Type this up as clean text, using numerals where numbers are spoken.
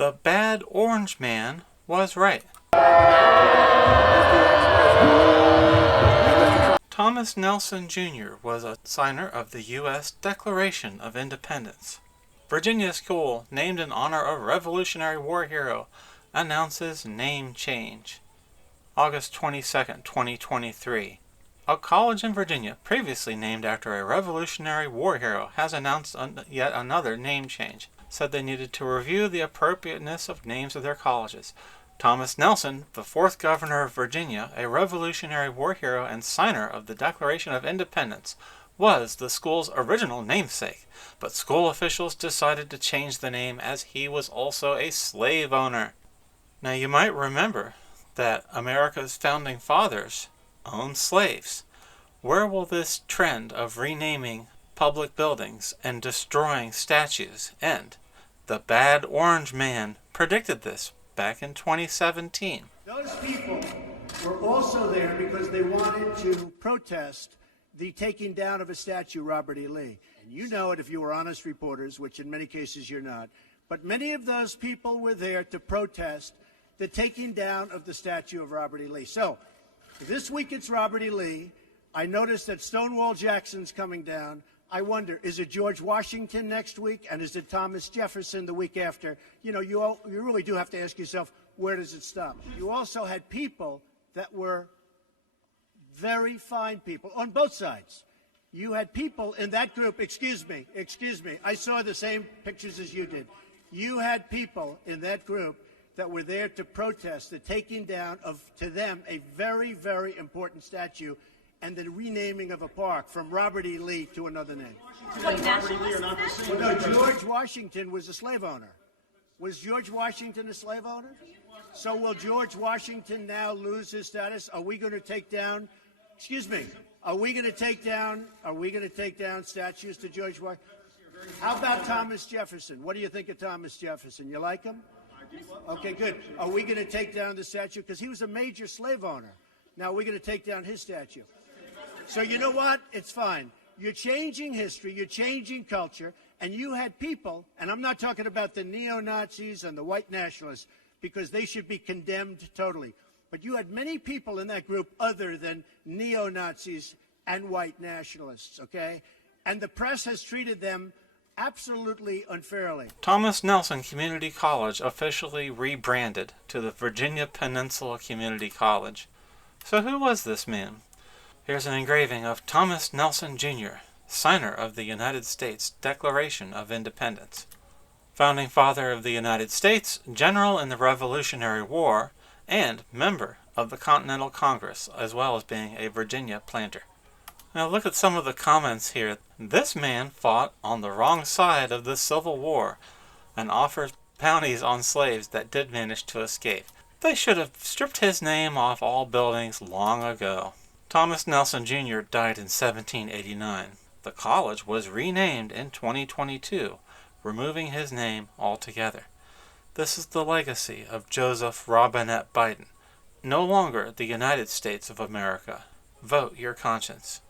The bad orange man was right. Thomas Nelson Jr. was a signer of the U.S. Declaration of Independence. Virginia school, named in honor of Revolutionary War hero, announces name change. August 22, 2023. A college in Virginia, previously named after a Revolutionary War hero, has announced yet another name change. Said they needed to review the appropriateness of names of their colleges. Thomas Nelson, the 4th governor of Virginia, a Revolutionary War hero and signer of the Declaration of Independence, was the school's original namesake, but school officials decided to change the name as he was also a slave owner. Now you might remember that America's founding fathers owned slaves. Where will this trend of renaming public buildings and destroying statues end? The bad orange man predicted this back in 2017. Those people were also there because they wanted to protest the taking down of a statue, Robert E. Lee. And you know it if you were honest reporters, which in many cases you're not. But many of those people were there to protest the taking down of the statue of Robert E. Lee. So this week it's Robert E. Lee. I noticed that Stonewall Jackson's coming down. I wonder, is it George Washington next week, and is it Thomas Jefferson the week after? You know, you really do have to ask yourself, where does it stop? You also had people that were very fine people on both sides. You had people in that group, excuse me, I saw the same pictures as you did. You had people in that group that were there to protest the taking down of, to them, a very, very important statue and the renaming of a park from Robert E. Lee to another name. No, George Washington was a slave owner. Was George Washington a slave owner? So will George Washington now lose his status? Are we going to take down, excuse me, are we going to take down statues to George Washington? How about Thomas Jefferson? What do you think of Thomas Jefferson? You like him? Okay, good. Are we going to take down the statue? Because he was a major slave owner. Now we're going to take down his statue. So you know what? It's fine. You're changing history, you're changing culture, and you had people, and I'm not talking about the neo-Nazis and the white nationalists, because they should be condemned totally. But you had many people in that group other than neo-Nazis and white nationalists, okay? And the press has treated them absolutely unfairly. Thomas Nelson Community College officially rebranded to the Virginia Peninsula Community College. So who was this man? Here's an engraving of Thomas Nelson Jr., signer of the United States Declaration of Independence. Founding father of the United States, general in the Revolutionary War, and member of the Continental Congress, as well as being a Virginia planter. Now look at some of the comments here. This man fought on the wrong side of the Civil War and offered bounties on slaves that did manage to escape. They should have stripped his name off all buildings long ago. Thomas Nelson Jr. died in 1789. The college was renamed in 2022, removing his name altogether. This is the legacy of Joseph Robinette Biden. No longer the United States of America. Vote your conscience.